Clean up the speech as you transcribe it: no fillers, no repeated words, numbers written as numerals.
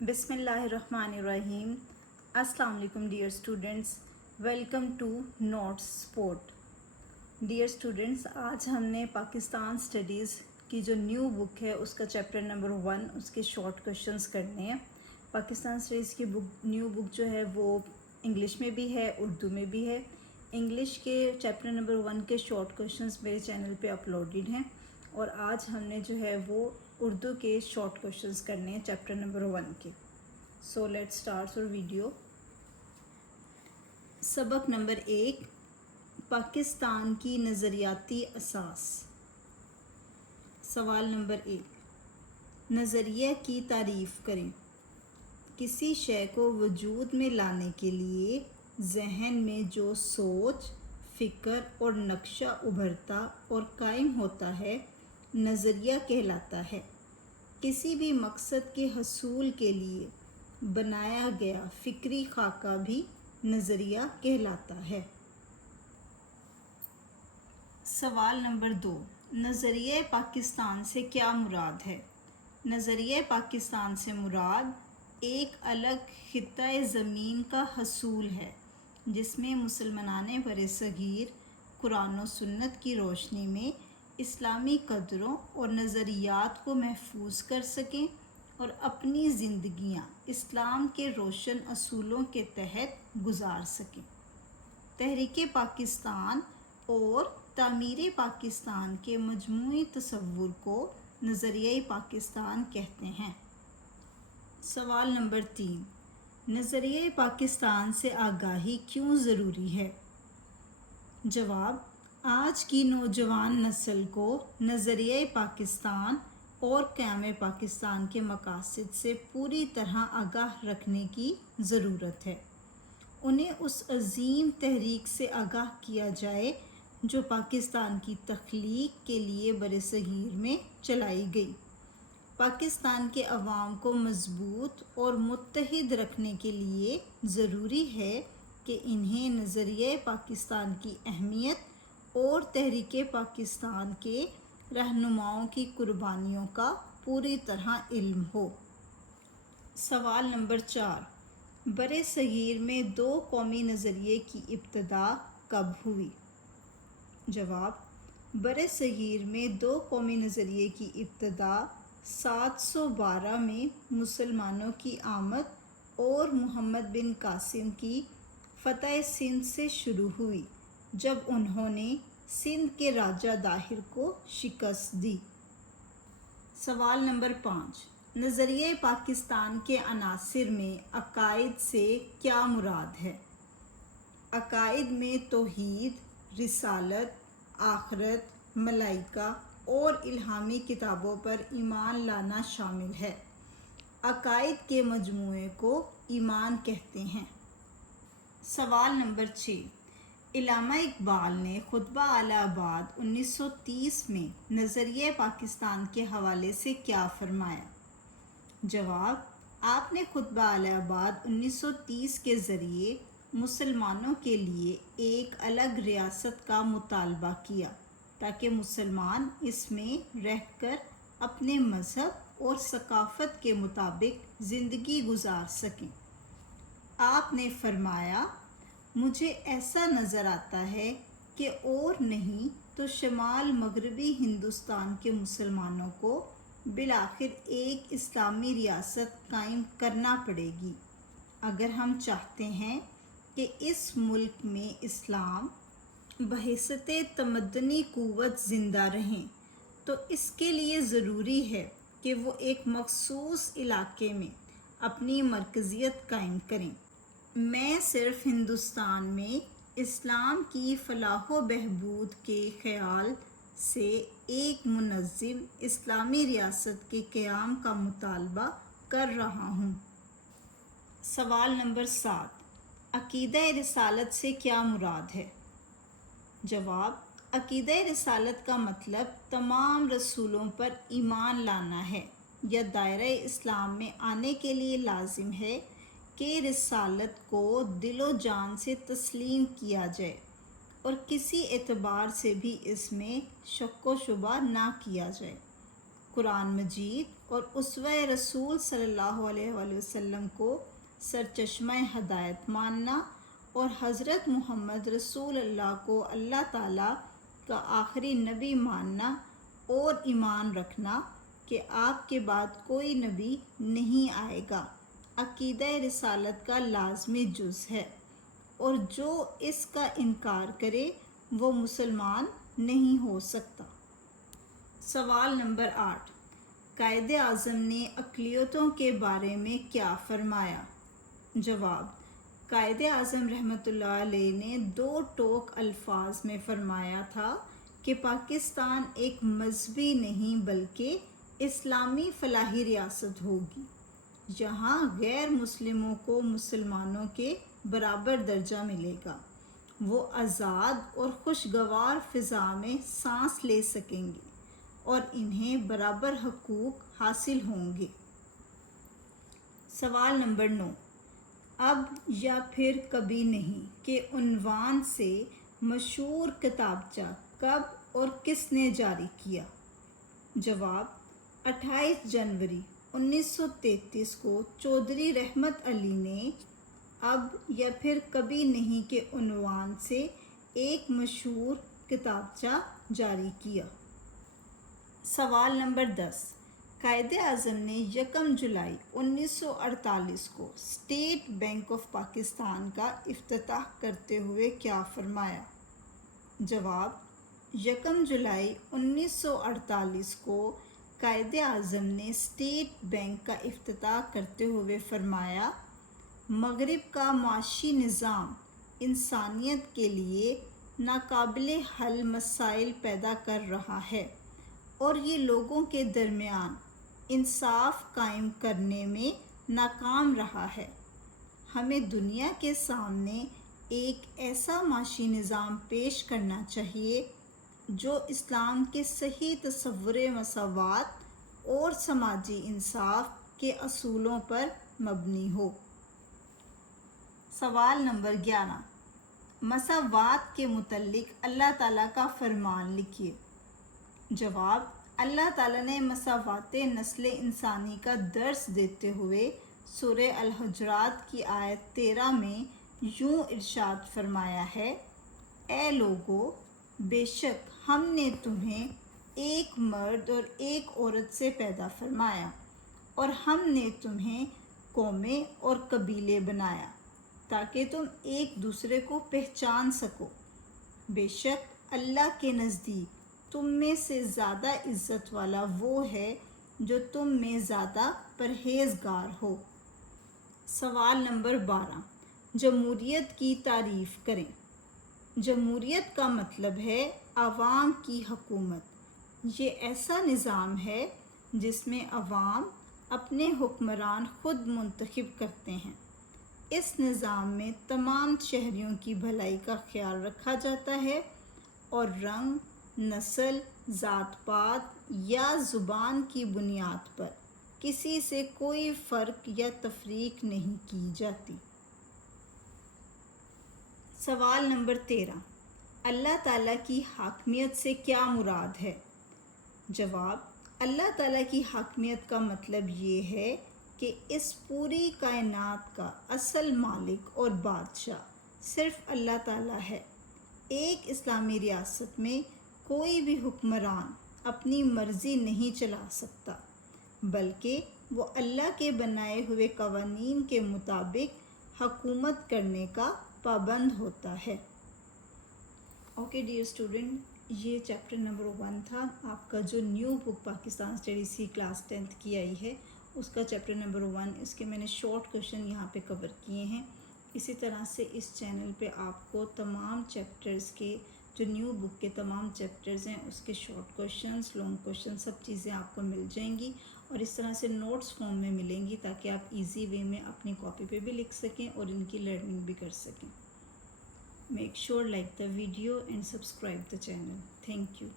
بسم اللہ الرحمن الرحیم. السلام علیکم dear students, welcome to notes support. Dear students, آج ہم نے پاکستان اسٹڈیز کی جو نیو بک ہے اس کا چیپٹر نمبر 1 اس کے شارٹ کوشچنس کرنے ہیں. پاکستان اسٹڈیز کی نیو بک جو ہے وہ انگلش میں بھی ہے, اردو میں بھی ہے. انگلش کے چیپٹر نمبر 1 کے شارٹ کوشچنس میرے چینل پہ اپلوڈڈ ہیں, اور آج ہم نے جو ہے وہ اردو کے شارٹ کوشچنس کرنے ہیں چیپٹر نمبر 1 کے. سو لیٹ اسٹارٹ اور ویڈیو. سبق نمبر 1, پاکستان کی نظریاتی اساس. سوال نمبر 1, نظریہ کی تعریف کریں. کسی شے کو وجود میں لانے کے لیے ذہن میں جو سوچ, فکر اور نقشہ ابھرتا اور قائم ہوتا ہے نظریہ کہلاتا ہے. کسی بھی مقصد کے حصول کے لیے بنایا گیا فکری خاکہ بھی نظریہ کہلاتا ہے. سوال نمبر 2, نظریہ پاکستان سے کیا مراد ہے؟ نظریہ پاکستان سے مراد ایک الگ خطۂ زمین کا حصول ہے جس میں مسلمانان برصغیر قرآن و سنت کی روشنی میں اسلامی قدروں اور نظریات کو محفوظ کر سکیں اور اپنی زندگیاں اسلام کے روشن اصولوں کے تحت گزار سکیں. تحریک پاکستان اور تعمیر پاکستان کے مجموعی تصور کو نظریہ پاکستان کہتے ہیں. سوال نمبر 3, نظریہ پاکستان سے آگاہی کیوں ضروری ہے؟ جواب, آج کی نوجوان نسل کو نظریہ پاکستان اور قیام پاکستان کے مقاصد سے پوری طرح آگاہ رکھنے کی ضرورت ہے. انہیں اس عظیم تحریک سے آگاہ کیا جائے جو پاکستان کی تخلیق کے لیے برصغیر میں چلائی گئی. پاکستان کے عوام کو مضبوط اور متحد رکھنے کے لیے ضروری ہے کہ انہیں نظریہ پاکستان کی اہمیت اور تحریک پاکستان کے رہنماؤں کی قربانیوں کا پوری طرح علم ہو. سوال نمبر 4, برصغیر میں 2 قومی نظریے کی ابتدا کب ہوئی؟ جواب, برصغیر میں 2 قومی نظریے کی ابتدا 712 میں مسلمانوں کی آمد اور محمد بن قاسم کی فتح سندھ سے شروع ہوئی جب انہوں نے سندھ کے راجہ داہر کو شکست دی. سوال نمبر 5, نظریہ پاکستان کے عناصر میں عقائد سے کیا مراد ہے؟ عقائد میں توحید, رسالت, آخرت, ملائکہ اور الہامی کتابوں پر ایمان لانا شامل ہے. عقائد کے مجموعے کو ایمان کہتے ہیں. سوال نمبر 6, علامہ اقبال نے خطبہ اعلی آباد 1930 میں نظریہ پاکستان کے حوالے سے کیا فرمایا؟ جواب, آپ نے خطبہ اعلی آباد 1930 کے ذریعے مسلمانوں کے لیے ایک الگ ریاست کا مطالبہ کیا تاکہ مسلمان اس میں رہ کر اپنے مذہب اور ثقافت کے مطابق زندگی گزار سکیں. آپ نے فرمایا, مجھے ایسا نظر آتا ہے کہ اور نہیں تو شمال مغربی ہندوستان کے مسلمانوں کو بالآخر ایک اسلامی ریاست قائم کرنا پڑے گی اگر ہم چاہتے ہیں کہ اس ملک میں اسلام بحیثیت تمدنی قوت زندہ رہیں. تو اس کے لیے ضروری ہے کہ وہ ایک مخصوص علاقے میں اپنی مرکزیت قائم کریں. میں صرف ہندوستان میں اسلام کی فلاح و بہبود کے خیال سے ایک منظم اسلامی ریاست کے قیام کا مطالبہ کر رہا ہوں. سوال نمبر 7, عقیدہ رسالت سے کیا مراد ہے؟ جواب, عقیدہ رسالت کا مطلب تمام رسولوں پر ایمان لانا ہے یا دائرہ اسلام میں آنے کے لیے لازم ہے کہ رسالت کو دل و جان سے تسلیم کیا جائے اور کسی اعتبار سے بھی اس میں شک و شبہ نہ کیا جائے. قرآن مجید اور اسوہ رسول صلی اللہ علیہ وآلہ وسلم کو سرچشمہ ہدایت ماننا اور حضرت محمد رسول اللہ کو اللہ تعالیٰ کا آخری نبی ماننا اور ایمان رکھنا کہ آپ کے بعد کوئی نبی نہیں آئے گا عقیدہ رسالت کا لازمی جز ہے، اور جو اس کا انکار کرے وہ مسلمان نہیں ہو سکتا۔ سوال نمبر 8، قائد اعظم نے اقلیتوں کے بارے میں کیا فرمایا؟ جواب: قائد اعظم رحمۃ اللہ علیہ نے 2 ٹوک الفاظ میں فرمایا تھا کہ پاکستان ایک مذہبی نہیں بلکہ اسلامی فلاحی ریاست ہوگی، جہاں غیر مسلموں کو مسلمانوں کے برابر درجہ ملے گا، وہ آزاد اور خوشگوار فضا میں سانس لے سکیں گے اور انہیں برابر حقوق حاصل ہوں گے۔ سوال نمبر 9، اب یا پھر کبھی نہیں کے عنوان سے مشہور کتابچہ کب اور کس نے جاری کیا؟ جواب: 28 جنوری 1933 کو چودھری رحمت علی نے اب یا پھر کبھی نہیں کے عنوان سے ایک مشہور کتابچہ جاری کیا۔ سوال نمبر 10، قائد اعظم نے 1 جولائی 1948 کو اسٹیٹ بینک آف پاکستان کا افتتاح کرتے ہوئے کیا فرمایا؟ جواب: 1 جولائی 1948 کو قائد اعظم نے اسٹیٹ بینک کا افتتاح کرتے ہوئے فرمایا، مغرب کا معاشی نظام انسانیت کے لیے ناقابل حل مسائل پیدا کر رہا ہے اور یہ لوگوں کے درمیان انصاف قائم کرنے میں ناکام رہا ہے۔ ہمیں دنیا کے سامنے ایک ایسا معاشی نظام پیش کرنا چاہیے جو اسلام کے صحیح تصور مساوات اور سماجی انصاف کے اصولوں پر مبنی ہو۔ سوال نمبر 11، مساوات کے متعلق اللہ تعالیٰ کا فرمان لکھیے۔ جواب: اللہ تعالیٰ نے مساوات نسل انسانی کا درس دیتے ہوئے سورہ الحجرات کی آیت 13 میں یوں ارشاد فرمایا ہے، اے لوگو، بے شک ہم نے تمہیں ایک مرد اور ایک عورت سے پیدا فرمایا اور ہم نے تمہیں قومیں اور قبیلے بنایا تاکہ تم ایک دوسرے کو پہچان سکو۔ بے شک اللہ کے نزدیک تم میں سے زیادہ عزت والا وہ ہے جو تم میں زیادہ پرہیزگار ہو۔ سوال نمبر 12، جمہوریت کی تعریف کریں۔ جمہوریت کا مطلب ہے عوام کی حکومت۔ یہ ایسا نظام ہے جس میں عوام اپنے حکمران خود منتخب کرتے ہیں۔ اس نظام میں تمام شہریوں کی بھلائی کا خیال رکھا جاتا ہے اور رنگ، نسل، ذات پات یا زبان کی بنیاد پر کسی سے کوئی فرق یا تفریق نہیں کی جاتی۔ سوال نمبر 13، اللہ تعالیٰ کی حاکمیت سے کیا مراد ہے؟ جواب: اللہ تعالیٰ کی حاکمیت کا مطلب یہ ہے کہ اس پوری کائنات کا اصل مالک اور بادشاہ صرف اللہ تعالیٰ ہے۔ ایک اسلامی ریاست میں کوئی بھی حکمران اپنی مرضی نہیں چلا سکتا، بلکہ وہ اللہ کے بنائے ہوئے قوانین کے مطابق حکومت کرنے کا پابند ہوتا ہے۔ اوکے ڈیئر اسٹوڈنٹ، یہ چیپٹر نمبر 1 تھا آپ کا جو نیو بک پاکستان اسٹڈیز کی کلاس 10th کی آئی ہے، اس کا چیپٹر نمبر 1۔ اس کے میں نے شارٹ کویشچن یہاں پہ کور کیے ہیں۔ اسی طرح سے اس چینل پہ آپ کو تمام چیپٹرز کے جو نیو بک کے تمام چیپٹرز ہیں اس کے شارٹ کویشچنس، لانگ کویشچن، سب چیزیں آپ کو مل جائیں گی اور اس طرح سے نوٹس فارم میں ملیں گی تاکہ آپ ایزی وے میں اپنی کاپی پہ بھی لکھ سکیں اور ان کی لرننگ بھی کر سکیں۔ Make sure like the video and subscribe the channel. Thank you.